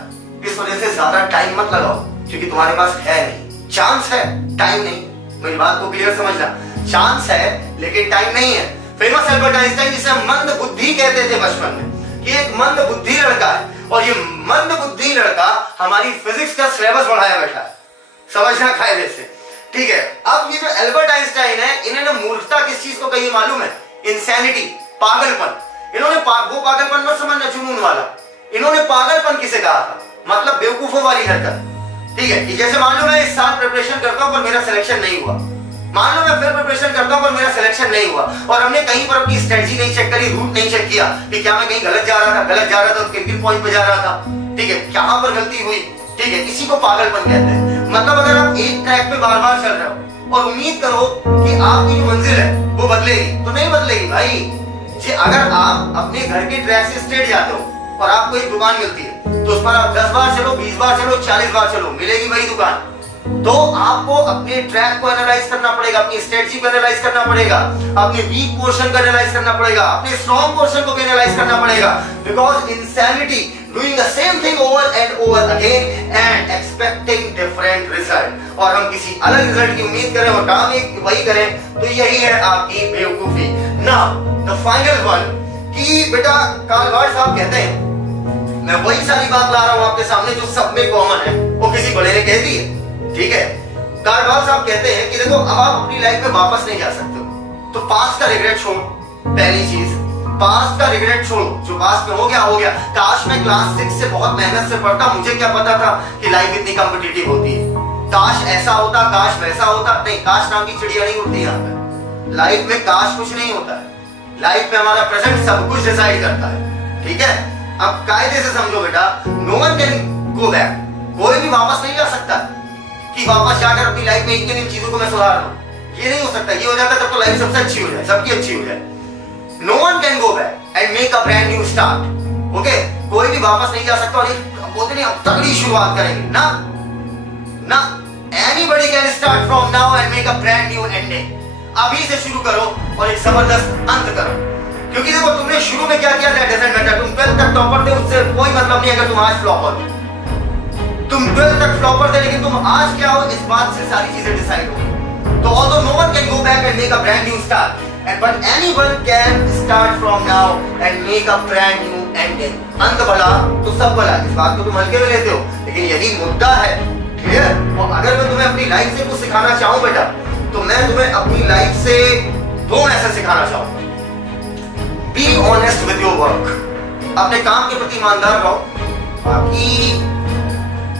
इस वजह से ज्यादा टाइम मत लगाओ, क्योंकि तुम्हारे पास है नहीं, चांस है, टाइम नहीं। मेरी बात को क्लियर समझना, चांस है लेकिन टाइम नहीं है। फेमस एल्बर्ट आइंस्टाइन, जिसे मंद बुद्धि कहते थे बचपन में, कि एक मंद बुद्धि लड़का है, और ये मंद बुद्धि लड़का हमारी फिजिक्स का सिलेबस बढ़ाया बैठा है, समझना कायदे से। ठीक है, अब ये जो एल्बर्ट आइंस्टाइन है, इन्होंने मूर्खता किस चीज को कही मालूम है? इंसैनिटी, पागलपन। इन्होंने वो पागलपन मत समझना जुनून वाला, इन्होंने पागलपन किसे कहा था? मतलब बेवकूफों वाली हरकत। ठीक है, कि जैसे मान लो मैं इस साल प्रिपरेशन करता हूं पर मेरा सिलेक्शन नहीं हुआ, मान लो मैं फिर प्रिपरेशन करता हूं पर मेरा सिलेक्शन नहीं हुआ, और हमने कहीं पर अपनी स्ट्रेटजी नहीं चेक करी, रूट नहीं चेक किया कि क्या मैं कहीं गलत जा रहा था, किन पॉइंट पे जा रहा था, ठीक है, कहां पर गलती हुई। ठीक है, इसी को पागलपन कहते हैं। मतलब अगर आप एक ट्रैक पे बार बार चल रहे हो और उम्मीद करो कि आपकी जो मंजिल है वो बदलेगी, तो नहीं बदलेगी भाई जी। अगर आप अपने घर के ट्रैक से स्ट्रेट जाते हो और आपको एक दुकान मिलती है, तो उस पर आप 10 बार चलो, 20 बार चलो, 40 बार चलो, मिलेगी वही दुकान। तो आपको अपने ट्रैक को एनालाइज करना पड़ेगा, अपनी स्ट्रेटजी को एनालाइज करना पड़ेगा, अपने वीक पोर्शन को एनालाइज करना पड़ेगा, अपने स्ट्रॉन्ग पोर्शन को भी एनालाइज करना पड़ेगा। Because insanity doing the same thing over and over again and expecting different result, और हम किसी अलग रिजल्ट की उम्मीद करें और काम एक वही करें, तो यही है आपकी बेवकूफी। नाउ द फाइनल वन, कि बेटा कार्ल वार्ड साहब कहते हैं, मैं वही सारी बात ला रहा हूं आपके सामने जो सब में कॉमन है, वो किसी बड़े ने कह दी है। ठीक है, कार्ल वार्ड साहब कहते हैं कि देखो, अब आप अपनी लाइफ में वापस नहीं जा सकते हो, तो पास्ट का रिग्रेट छोड़ो। पहली चीज, पास्ट का रिग्रेट छोड़ो, जो पास्ट में हो गया हो गया। काश मैं क्लास 6 से बहुत मेहनत से पढ़ता, मुझे क्या पता था कि लाइफ इतनी कॉम्पिटिटिव होती है। काश ऐसा होता, काश वैसा होता। नहीं, काश नाम की चिड़िया नहीं उड़ती यहाँ पे। लाइफ में काश कुछ नहीं होता है, लाइफ में हमारा प्रेजेंट सब कुछ डिसाइड करता है। ठीक है, अब कायदे से समझो बेटा, no one can go back, कोई भी वापस नहीं जा सकता कि वापस जाकर अपनी लाइफ में इन चीजों को मैं सुधार लूं, ये नहीं हो सकता। ये हो जाता तब तो लाइफ सबसे अच्छी हो जाए, सबकी अच्छी हो जाए। No one can go back and make a brand new start. Okay, कोई भी वापस नहीं जा सकता और एक बोलते नहीं तगड़ी शुरुआत करेंगे ना, ना anybody can start from now and make a brand new ending. अभी से शुरू करो और एक जबरदस्त अंत करो, क्योंकि देखो तुमने शुरू में क्या किया था, डजंट मैटर। तुम 12th तक टॉपर थे, उससे कोई मतलब नहीं अगर तुम आज फ्लॉपर हो। तुम 12th तक फ्लॉपर थे, लेकिन तुम आज क्या हो इस बात से सारी चीजें डिसाइड हो। तो although no one can go back and make a brand new start, but anyone can start from now and make a brand new ending. अंत भला तो सब भला, इस बात को तुम हल्के में लेते हो, लेकिन यही मुद्दा है। क्लियर? और अगर मैं तुम्हें अपनी लाइफ से कुछ सिखाना चाहूं बेटा, तो मैं तुम्हें अपनी लाइफ से दो मैसेज सिखाना चाहूंगा। Be honest with your work. अपने काम के प्रति ईमानदार रहो, बाकी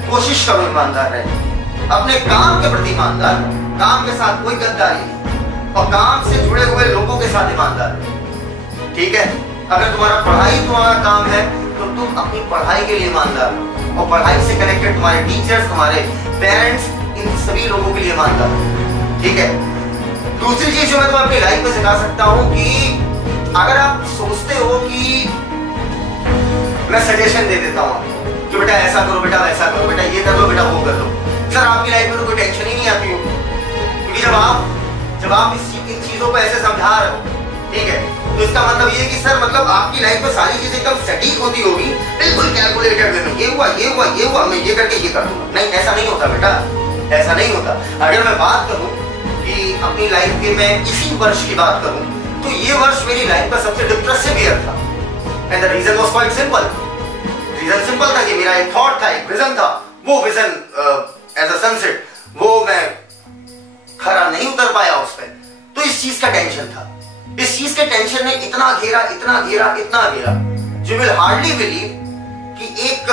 कोशिश करो ईमानदार रहने। अपने काम के प्रति ईमानदार रहो, काम के साथ कोई गद्दारी नहीं, और काम से जुड़े हुए लोगों के साथ ईमानदार रहो। ठीक है, अगर तुम्हारा पढ़ाई तुम्हारा काम है तो तुम अपनी पढ़ाई के लिए ईमानदार हो, और पढ़ाई से कनेक्टेड तुम्हारे टीचर्स, तुम्हारे पेरेंट्स, इन सभी लोगों के लिए ईमानदार हो। ठीक है। दूसरी चीज जो मैं तुम्हें अपनी लाइफ में सिखा सकता हूं कि अगर आप सोचते हो कि मैं सजेशन दे देता हूं कि बेटा ऐसा करो, बेटा वैसा करो, बेटा ये कर लो, बेटा वो कर लो, सर आपकी लाइफ में तो कोई टेंशन ही नहीं आती हो, क्योंकि जब आप इन चीजों को ऐसे समझा रहे हो, ठीक है, तो इसका मतलब ये है कि सर मतलब आपकी लाइफ में सारी चीजें एकदम सटीक होती होगी, बिल्कुल कैलकुलेटेड वे में, ये हुआ ये हुआ ये हुआ, मैं ये करके ये कर दूंगा। नहीं, ऐसा नहीं होता बेटा, ऐसा नहीं होता। अगर मैं बात करूं कि अपनी लाइफ के मैं इसी वर्ष की बात करूं, तो ये वर्ष मेरी लाइफ का सबसे डिप्रेसिव ईयर था, and the reason was quite simple. Reason simple था कि मेरा एक थॉट था, एक विजन था, वो विजन एज अ सनसेट, वो मैं खरा नहीं उतर पाया उस पर, तो इस चीज का टेंशन था। इस चीज के टेंशन ने इतना घेरा, यू विल हार्डली बिलीव कि एक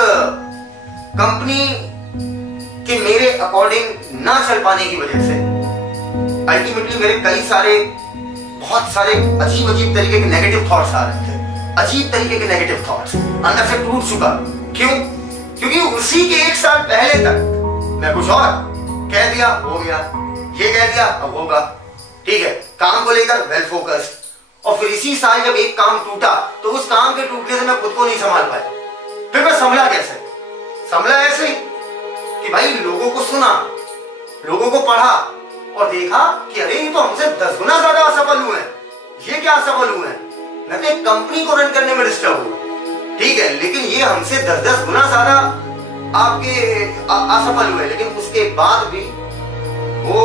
कंपनी के मेरे अकॉर्डिंग ना चल पाने की वजह से अल्टीमेटली मेरे कई सारे, बहुत सारे अजीब तरीके के नेगेटिव थॉट्स आ रहे थे, अजीब तरीके के नेगेटिव थॉट्स, अंदर से टूट चुका। क्यों? क्योंकि उसी के एक साल पहले तक मैं कुछ और कह दिया, हो गया, ये कह दिया, अब होगा, ठीक है, काम को लेकर वेल फोकस्ड, और फिर इसी साल जब एक काम टूटा तो उस काम के टूटने से मैं खुद को नहीं संभाल पाया। फिर मैं संभला कैसे? संभला ऐसे कि भाई लोगों को सुना, लोगों को पढ़ा और देखा कि अरे ये तो हमसे 10 गुना ज्यादा असफल हुए हैं, ये क्या असफल हुए हैं? मैं तो एक कंपनी को रन करने में डिस्टर्ब हुआ, ठीक है, लेकिन ये हमसे 10-10 गुना ज्यादा आपके असफल हुए, लेकिन उसके बाद भी वो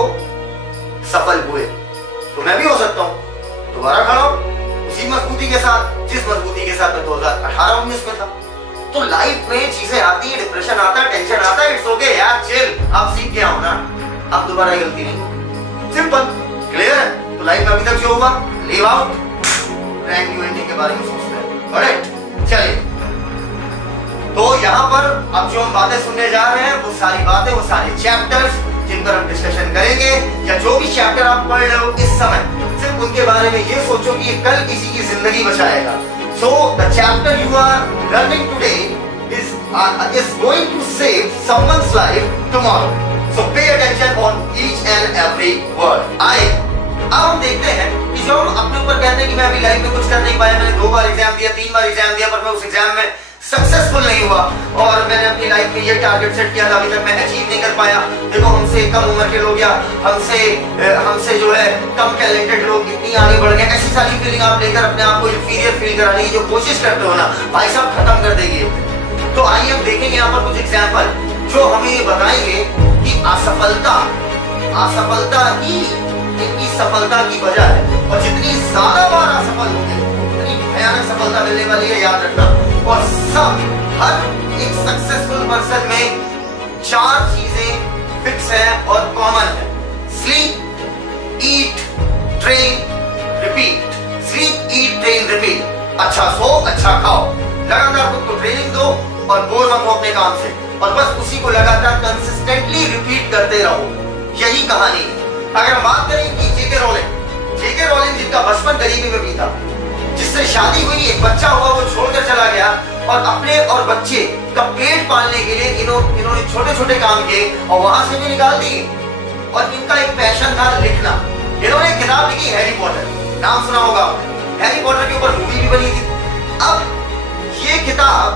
सफल हुए, तो मैं भी हो सकता हूं। दोबारा खड़ा हूं उसी मजबूती के साथ, जिस मजबूती के साथ मैं 2018-19 में था। तो लाइफ में चीजें आती है, डिप्रेशन आता है, टेंशन आता है, इट्स ओके यार, चिल, आप सीख गया हो ना, अब दोबारा गलती नहीं, सिंपल, क्लियर है। तो लाइफ में अभी तक जो हुआ, leave out, rank new ending के बारे में सोचते हैं, ऑलराइट, चलिए। तो यहाँ पर अब जो हम बातें सुनने जा रहे हैं, वो सारी बातें, वो सारे चैप्टर्स जिन पर हम डिस्कशन करेंगे, या जो भी चैप्टर आप पढ़ रहे हो इस समय, सिर्फ उनके बारे में ये सोचो कि ये कल किसी की जिंदगी बचाएगा। So the chapter you are learning today is going to save someone's life tomorrow. So pay attention on each and every word. अब हम देखते हैं कि जो हम अपने ऊपर कहते हैं कि मैं अभी लाइफ में कुछ कर नहीं पाया, मैंने 2 बार एग्जाम दिया, 3 बार एग्जाम दिया, पर मैं उस एग्जाम में सक्सेसफुल नहीं हुआ, और मैंने अपनी लाइफ में ये टारगेट सेट किया था, अभी तक मैं अचीव नहीं कर पाया। देखो हमसे कम उम्र के लोग या हमसे जो है कम टैलेंटेड लोग इतनी आगे बढ़ गए, ऐसी सारी फीलिंग आप लेकर अपने आप को इंफीरियर फील कराने की जो कोशिश करते हो ना, भाई साहब खत्म कर देगी। तो आइए हम देखेंगे यहाँ पर कुछ एग्जाम्पल जो हमें ये बताएंगे कि असफलता ही इनकी सफलता की वजह है, और जितनी ज्यादा बार असफल होंगे उतनी भयानक सफलता मिलने वाली है, याद रखना। और हर एक सक्सेसफुल पर्सन में 4 चीजें फिक्स है और कॉमन है। स्लीप, ईट, ट्रेन, रिपीट। स्लीप, ईट, ट्रेन, रिपीट। अच्छा सो, अच्छा खाओ, लगातार खुद को ट्रेनिंग दो और बोर मत हो अपने काम से, और बस उसी को लगातार कंसिस्टेंटली रिपीट करते रहो, यही कहानी है। अगर हम बात करें कि जेके रोलिंग जिनका बचपन गरीबी में बीता, जिससे शादी हुई, एक बच्चा हुआ, वो छोड़कर चला गया, और अपने और बच्चे का पेट पालने के लिए इन्होंने छोटे छोटे काम किए और वहां से भी निकाल दिए। और इनका एक पैशन था लिखना। इन्होंने एक किताब लिखी, हैरी पॉटर, नाम सुना होगा आपने, हैरी पॉटर के ऊपर मूवी भी बनी थी। अब ये किताब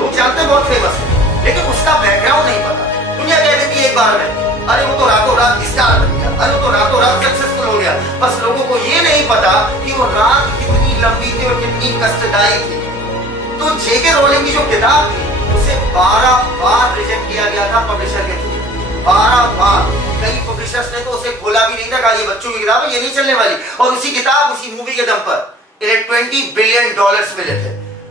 लोग जानते हैं, बहुत फेमस है, लेकिन उसका बैकग्राउंड नहीं पता। दुनिया कह देती है एक बार में, अरे वो तो रातों रात स्टार बन गया, अरे वो तो रातों रात सक्सेसफुल हो गया। बस लोगों को ये नहीं पता कि वो रात कितनी लंबी थी और कितनी कष्टदायी थी। तो जेके रोलिंग की जो किताब थी, उसे 12 बार रिजेक्ट किया गया था पब्लिशर के थ्रू, 12 बार। कई पब्लिशर्स ने तो उसे खोला भी नहीं था, कहा ये बच्चों की किताब है, ये नहीं चलने वाली। और उसी किताब, उसी मूवी के दम पर इन्हें $20 बिलियन मिले थे,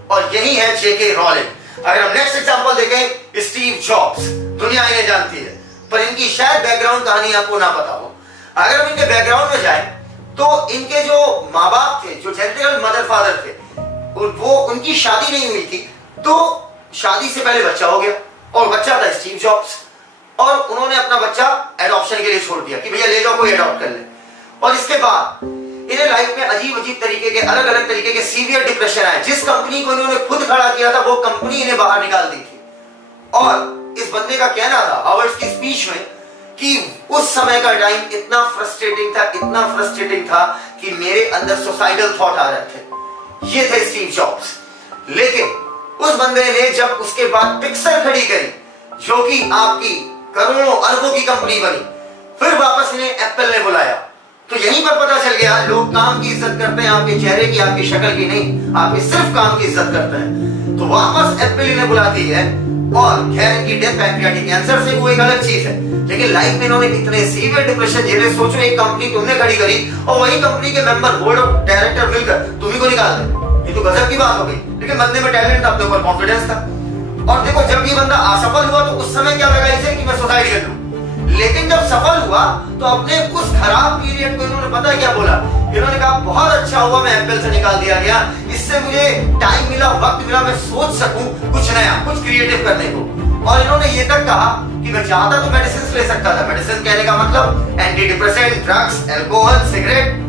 और यही है जेके रोलिंग। अगर हम नेक्स्ट एग्जांपल देखें, स्टीव जॉब्स, दुनिया इन्हें जानती है, पर इनकी शायद बैकग्राउंड कहानी आपको ना पता हो। अगर हम इनके बैकग्राउंड में जाएं, तो इनके जो माँ बाप थे, जो जेनरल मदर फादर थे, वो उनकी शादी नहीं हुई थी, तो शादी से पहले बच्चा हो गया, और बच्चा था स्टीव जॉब्स, और उन्होंने अपना बच्चा एडॉप्शन के लिए छोड़ दिया कि भैया ले जाओ, कोई एडॉप्ट कर ले। और इसके बाद इन्हें लाइफ में अजीब अजीब तरीके के, अलग अलग तरीके के सीवियर डिप्रेशन आए। जिस कंपनी को इन्होंने खुद खड़ा किया था वो कंपनी इन्हें बाहर निकाल दी थी। और इस बंदे का कहना था हार्वर्ड की स्पीच में कि उस समय का टाइम इतना फ्रस्ट्रेटिंग था कि मेरे अंदर सुसाइडल थॉट आ रहे थे। ये थे स्टीव जॉब्स। लेकिन उस बंदे ने जब उसके बाद पिक्सर खड़ी करी, जो कि आपकी करोड़ों अरबों की कंपनी बनी, फिर वापस इन्हें एप्पल ने बुलाया। तो यहीं पर पता चल गया लोग काम की इज्जत करते हैं, आपके चेहरे की, आपकी शक्ल की नहीं, आपके सिर्फ काम की इज्जत करते हैं। तो वापस एप्पल इन्हें बुलाती है। और खैर इनकी डेथ पैंक्रियाटिक कैंसर से वो एक अलग चीज है, लेकिन लाइफ में इन्होंने इतने सीवियर डिप्रेशन झेले। सोचो एक कंपनी तुमने खड़ी करी और वही कंपनी के मेंबर, बोर्ड ऑफ डायरेक्टर मिलकर तुम्ही को निकाल दे, ये तो गजब की बात हो गई। लेकिन बंदे में टैलेंट था, अपने ऊपर कॉन्फिडेंस था। और देखो जब ये बंदा असफल हुआ तो उस समय क्या लगा इसे कि मैं सुसाइड कर लूं, लेकिन जब सफल हुआ तो अपने उस खराब पीरियड को इन्होंने पता क्या बोला, इन्होंने कहा बहुत अच्छा हुआ मैं एप्पल से निकाल दिया गया, इससे मुझे टाइम मिला, वक्त मिला, मैं सोच सकूं कुछ नया, कुछ क्रिएटिव करने को। और इन्होंने ये तक कहा कि मैं चाहता तो मेडिसिन ले सकता था। मेडिसिन कहने का मतलब anti depressant, drugs, alcohol, cigarette,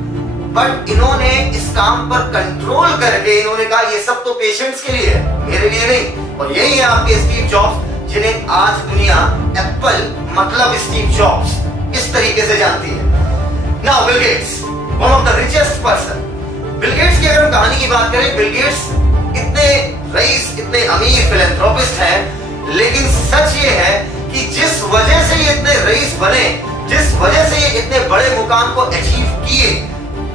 but इन्होंने इस काम पर कंट्रोल करके इन्होंने कहा ये सब तो पेशेंट्स के लिए है, मेरे लिए नहीं। और यही है आपके स्टीव जॉब्स, जिन्हें आज दुनिया एप्पल मतलब स्टीव जॉब्स इस तरीके से जानती है। Now Bill Gates, one of the richest person. Bill Gates की अगर हम कहानी की बात करें, बिल गेट्स इतने रईस, इतने अमीर फिलैंथ्रोपिस्ट हैं, लेकिन सच ये है कि जिस वजह से ये इतने रईस बने, जिस वजह से ये इतने बड़े मुकाम को अचीव किए,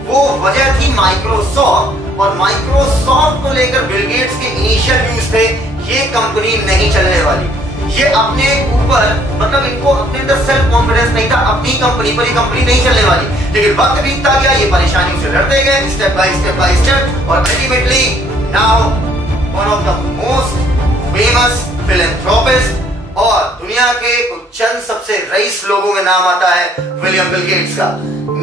वो वजह थी माइक्रोसॉफ्ट। और माइक्रोसॉफ्ट को लेकर बिल गेट्स के इनिशियल व्यूज थे ये कंपनी नहीं चलने वाली, ये अपने ऊपर, मतलब इनको अपने अंदर सेल्फ कॉन्फिडेंस नहीं था, अपनी कंपनी पर ये कंपनी नहीं चलने वाली। लेकिन वक्त बीतता गया, ये परेशानियों से लड़ते गए स्टेप बाय स्टेप, और ultimately now one of the most famous philanthropist, और दुनिया के चंद सबसे रईस लोगों में नाम आता है विलियम बिल गेट्स का।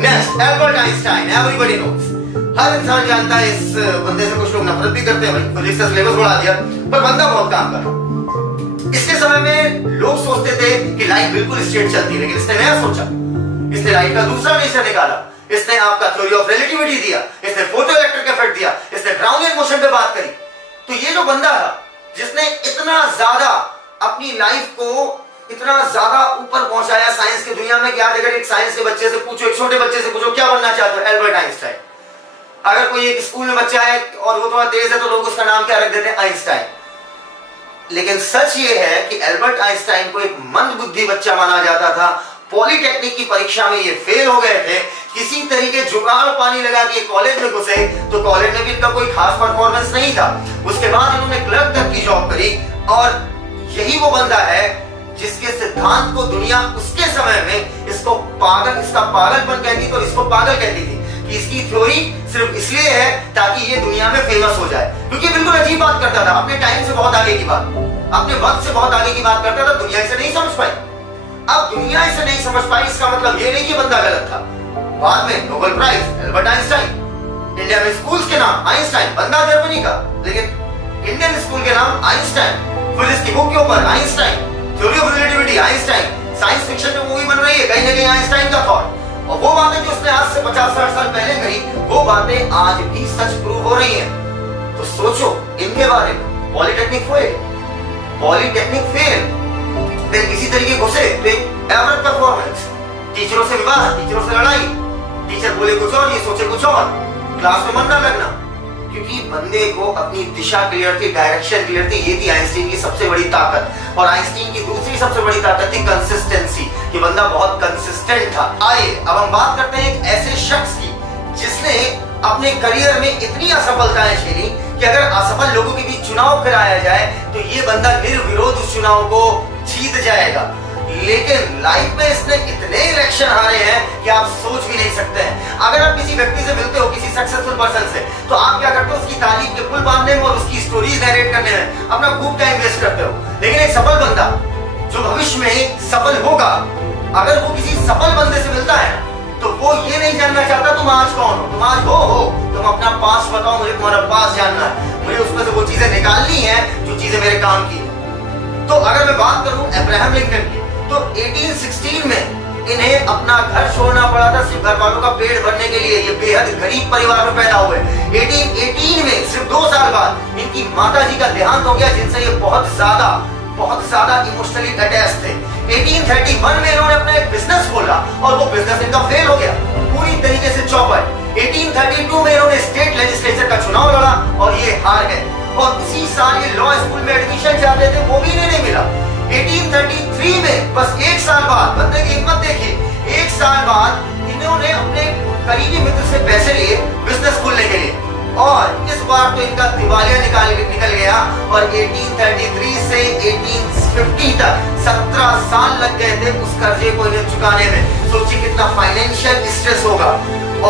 Next Albert Einstein, everybody knows, हर इंसान जानता है इस बंदे से। कुछ लोग नफरत भी करते हैं, फिजिक्स का सिलेबस बढ़ा दिया, पर बंदा बहुत काम कर। इसके समय में लोग सोचते थे कि लाइट बिल्कुल स्ट्रेट चलती है, लेकिन इसने नया सोचा, इसने लाइट का दूसरा नेचर निकाला, इसने आपका थ्योरी ऑफ रिलेटिविटी दिया, इसने फोटो इलेक्ट्रिक इफेक्ट दिया, इसने ब्राउनियन मोशन पे बात करी। तो ये जो बंदा था जिसने इतना ज्यादा अपनी लाइफ को इतना ज्यादा ऊपर पहुंचाया साइंस की दुनिया में, कि आज अगर एक साइंस के बच्चे से पूछो, एक छोटे बच्चे से पूछो क्या बनना चाहते हो, एल्बर्ट आइंस्टाइन। अगर कोई एक स्कूल में बच्चा है और वो थोड़ा तेज है तो लोग उसका नाम क्या रख देते हैं, आइंस्टाइन। लेकिन सच ये है कि एल्बर्ट आइंस्टाइन को एक मंदबुद्धि बच्चा माना जाता था। पॉलिटेक्निक की परीक्षा में ये फेल हो गए थे, किसी तरीके जुगाड़ पानी लगा के कॉलेज में घुसे, तो कॉलेज में भी इनका कोई खास परफॉर्मेंस नहीं था। उसके बाद इन्होंने क्लर्क तक की जॉब करी, और यही वो बंदा है जिसके सिद्धांत को दुनिया उसके समय में इसको पागल, इसका पागलपन कहती तो इसको पागल कहती थी, कि इसकी थ्योरी सिर्फ इसलिए है ताकि ये दुनिया में फेमस हो जाए, क्योंकि बिल्कुल अजीब बात करता था, अपने टाइम से बहुत आगे की बात, अपने वक्त से बहुत आगे की बात करता था। दुनिया इसे नहीं समझ पाई। अब दुनिया इसे नहीं समझ पाई, इसका मतलब ये नहीं कि बंदा गलत था। बाद में Nobel prize Albert Einstein, India में स्कूल्स के नाम आइंस्टाइन, बंदा जर्मनी का, लेकिन इंडियन स्कूल के नाम आइंस्टाइन, फिजिक्स की बुक के ऊपर Einstein, theory of relativity Einstein, science fiction में मूवी बन रही है, कहीं ना कहीं आइंस्टाइन का थॉट, और वो बातें जो उसने आज से 50-60 साल पहले करी, वो बातें आज भी सच प्रूव हो रही हैं। तो सोचो इनके बारे में। पॉलिटेक्निक फेल, फिर किसी तरीके घुसे तो एवरेज परफॉर्मेंस, टीचरों से विवाद, टीचरों से लड़ाई, टीचर बोले कुछ और, ये सोचे कुछ और, क्लास में मन ना लगना, क्योंकि बंदे को अपनी दिशा क्लियर थी, डायरेक्शन क्लियर थी। ये थी आइंस्टीन की सबसे बड़ी ताकत। और आइंस्टीन की दूसरी सबसे बड़ी ताकत थी कंसिस्टेंसी, कि बंदा बहुत कंसिस्टेंट था। आइए अब हम बात करते हैं एक ऐसे शख्स की जिसने अपने करियर में इतनी असफलताएं झेली कि अगर असफल लोगों के बीच चुनाव कराया जाए तो ये बंदा निर्विरोध उस चुनाव को जीत जाएगा। लेकिन लाइफ में इसने इतने इलेक्शन हारे हैं कि आप सोच भी नहीं सकते हैं। अगर आप किसी व्यक्ति से मिलते हो, किसी सक्सेसफुल पर्सन से, तो आप क्या करते हो, उसकी तारीफ के पुल बांधने में और उसकी स्टोरीज नरेट करने में अपना खूब टाइम वेस्ट करते हो। लेकिन एक सफल बंदा जो भविष्य में सफल होगा, अगर वो किसी सफल बंदे से मिलता है तो वो ये नहीं जानना चाहता तुम आज कौन हो, तुम आज हो, तुम अपना पास बताओ, मुझे तुम्हारा पास जानना है, मुझे उसमें से वो चीजें निकालनी है जो चीजें मेरे काम की है। तो अगर मैं बात करूं अब्राहम लिंकन की, तो 1816 में इन्हें अपना घर छोड़ना पड़ा था सिर्फ घर वालों का पेट भरने के लिए। ये बेहद गरीब परिवार में पैदा हुए। 1818 में सिर्फ 2 साल बाद इनकी माता जी का देहांत हो गया, जिनसे ये बहुत ज्यादा इमोशनली अटैच थे। 1831 में इन्होंने अपना एक बिजनेस खोला और वो बिजनेस इनका फेल हो गया, पूरी तरीके से चौपट। 1832 में इन्होंने स्टेट लेजिस्लेचर का चुनाव लड़ा और ये हार गए। और इसी साल ये लॉ स्कूल में एडमिशन चाहते थे, वो भी नहीं मिला। 1833 में बस 1 साल बाद, बंदे की हिम्मत देखिए, 1 साल बाद इन्होंने अपने करीबी मित्र से पैसे लिए बिजनेस खोलने के लिए, और इस बार तो इनका दिवालिया निकल गया। और 1833 से 1850 तक 17 साल लग गए थे उस कर्जे को इन्हें चुकाने में। सोचिए कितना फाइनेंशियल स्ट्रेस होगा।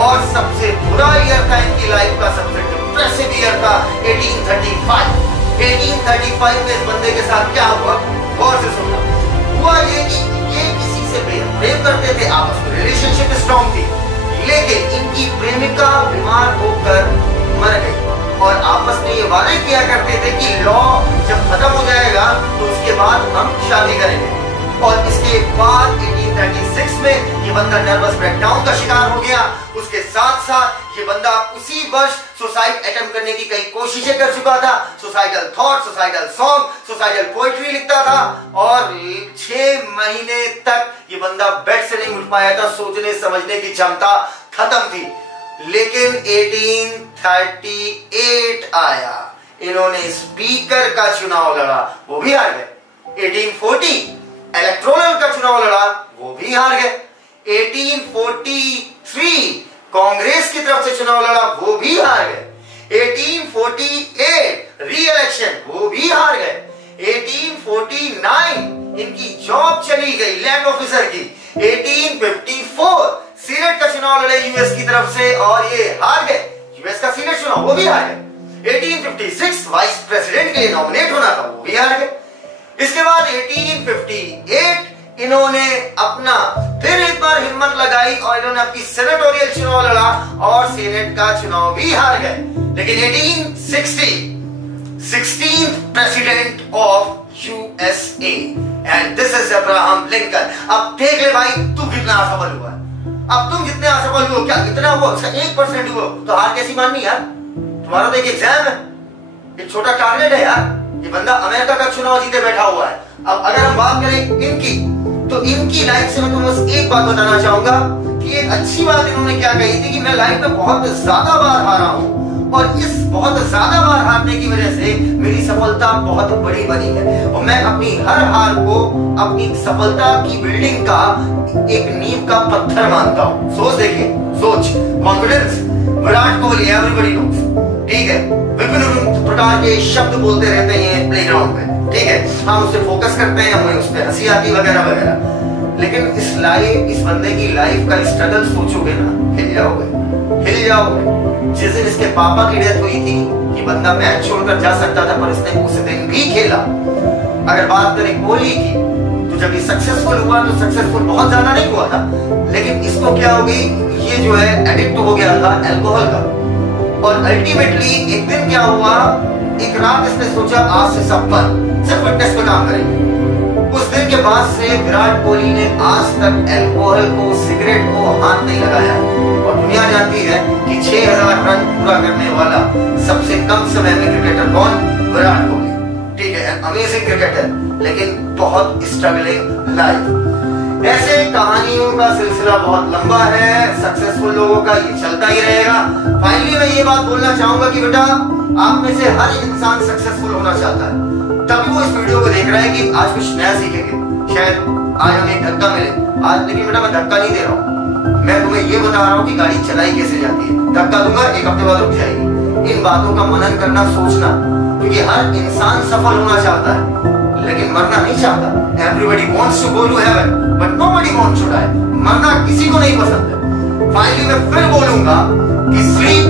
और सबसे बुरा ईयर था इनकी लाइफ का, सबसे डिप्रेसिव ईयर था 1835। 1835 में इस बंदे के साथ क्या हुआ, गौर से सुनना। हुआ ये कि ये किसी से प्रेम करते थे, आपस में रिलेशनशिप स्ट्रॉन्ग थी, लेकिन इनकी प्रेमिका बीमार होकर मर गई। और आपस में ये वादे किया करते थे कि लॉ जब खत्म हो जाएगा तो उसके बाद हम शादी करेंगे। और इसके बाद 1836 में ये बंदा नर्वस ब्रेकडाउन का शिकार हो गया। उसके साथ साथ ये बंदा उसी वर्ष सुसाइड अटेम्प्ट करने की कई कोशिशें कर चुका था। Suicidal thought, suicidal song, suicidal poetry लिखता था। और 6 महीने तक ये बंदा बेड से नहीं उठ पाया था, सोचने समझने की क्षमता खत्म थी। लेकिन 1838 आया, इन्होंने स्पीकर का चुनाव लड़ा, वो भी हार गए। 1840 इलेक्टोरल का चुनाव लड़ा, वो भी हार गए। 1843 कांग्रेस की तरफ से चुनाव लड़ा, वो भी हार गए। 1848 री इलेक्शन, वो भी हार गए। 1849 इनकी जॉब चली गई लैंड ऑफिसर की। 1854 सीनेट का चुनाव लड़े यूएस की तरफ से और ये हार गए, यूएस का सीनेट चुनाव, वो भी हार गए। 1856 वाइस प्रेसिडेंट के लिए नॉमिनेट होना था, वो भी हार गए। इसके बाद 1858 इन्होंने अपना फिर एक बार हिम्मत लगाई और इन्होंने अपनी सेनेटोरियल चुनाव लड़ा और सीनेट का चुनाव भी हार गए। लेकिन 1860 16th president of USA and this is Abraham Lincoln. अब देख ले भाई तू कितना असफल हुआ है। अब तुम जितने असफल हुए, क्या इतना हुआ, 1% हुआ तो हार कैसी माननी यार। तुम्हारा तो एक एग्जाम है, एक छोटा टारगेट है यार। ये बंदा अमेरिका का चुनाव जीते बैठा हुआ है। अब अगर हम बात करें इनकी, तो इनकी लाइफ से मैं तुम्हें बस एक बात बताना चाहूंगा कि एक अच्छी बात इन्होंने क्या कही थी कि मैं लाइफ में बहुत ज्यादा बार हारा हूं और इस बहुत ज्यादा बार हारने की वजह से मेरी सफलता बहुत बड़ी बनी है और मैं अपनी हर हार को अपनी सफलता की बिल्डिंग का एक नींव का पत्थर मानता हूं। सोच देखिए, सोच, confidence, Virat Kohli everybody knows, ठीक है, विभिन्न प्रकार के शब्द बोलते रहते हैं प्लेग्राउंड पे, ठीक है, हम उस पर फोकस करते हैं, हमें उस पर हंसी आती वगैरह वगैरह। लेकिन इस बंदे की लाइफ का स्ट्रगल सोचोगे ना, हिल जाओगे। जिस दिन इसके पापा की डेथ हुई थी कि बंदा मैच छोड़कर जा सकता था पर इसने उस दिन भी खेला। अगर बात करें कोहली की, तो जब ये सक्सेसफुल हुआ तो सक्सेसफुल बहुत ज्यादा नहीं हुआ था, लेकिन इसको क्या हो गई, ये जो है एडिक्ट हो गया था अल्कोहल का। और अल्टीमेटली एक दिन क्या हुआ, एक रात इसने सोचा आज से सब बंद, सिर्फ फिटनेस पे काम करेंगे। उस दिन के बाद से विराट कोहली ने आज तक अल्कोहल को, सिगरेट को हाथ नहीं लगाया। और दुनिया जानती है कि 6000 रन पूरा करने वाला सबसे कम समय में क्रिकेटर कौन, विराट कोहली, ठीक है, अमेजिंग क्रिकेटर, लेकिन बहुत स्ट्रगलिंग लाइफ। ऐसे कहानियों का सिलसिला बहुत लंबा है, सक्सेसफुल लोगों का ये चलता ही रहेगा। फाइनली मैं ये बात बोलना चाहूंगा कि बेटा आप में से हर इंसान सक्सेसफुल होना चाहता है, तभी वो इस वीडियो को देख रहा है कि आज कुछ नया सीखेंगे, शायद आज हमें एक धक्का मिले आज। लेकिन बेटा मैं धक्का नहीं दे रहा हूँ, मैं तुम्हें ये बता रहा हूँ कि गाड़ी चलाई कैसे जाती है। धक्का दूंगा, एक हफ्ते बाद रुक जाएगी। इन बातों का मनन करना, सोचना, क्योंकि हर इंसान सफल होना चाहता है लेकिन मरना नहीं चाहता। Everybody wants to go to heaven but nobody wants to die. मरना किसी को नहीं पसंद है। फाइनली मैं फिर बोलूंगा कि स्लीप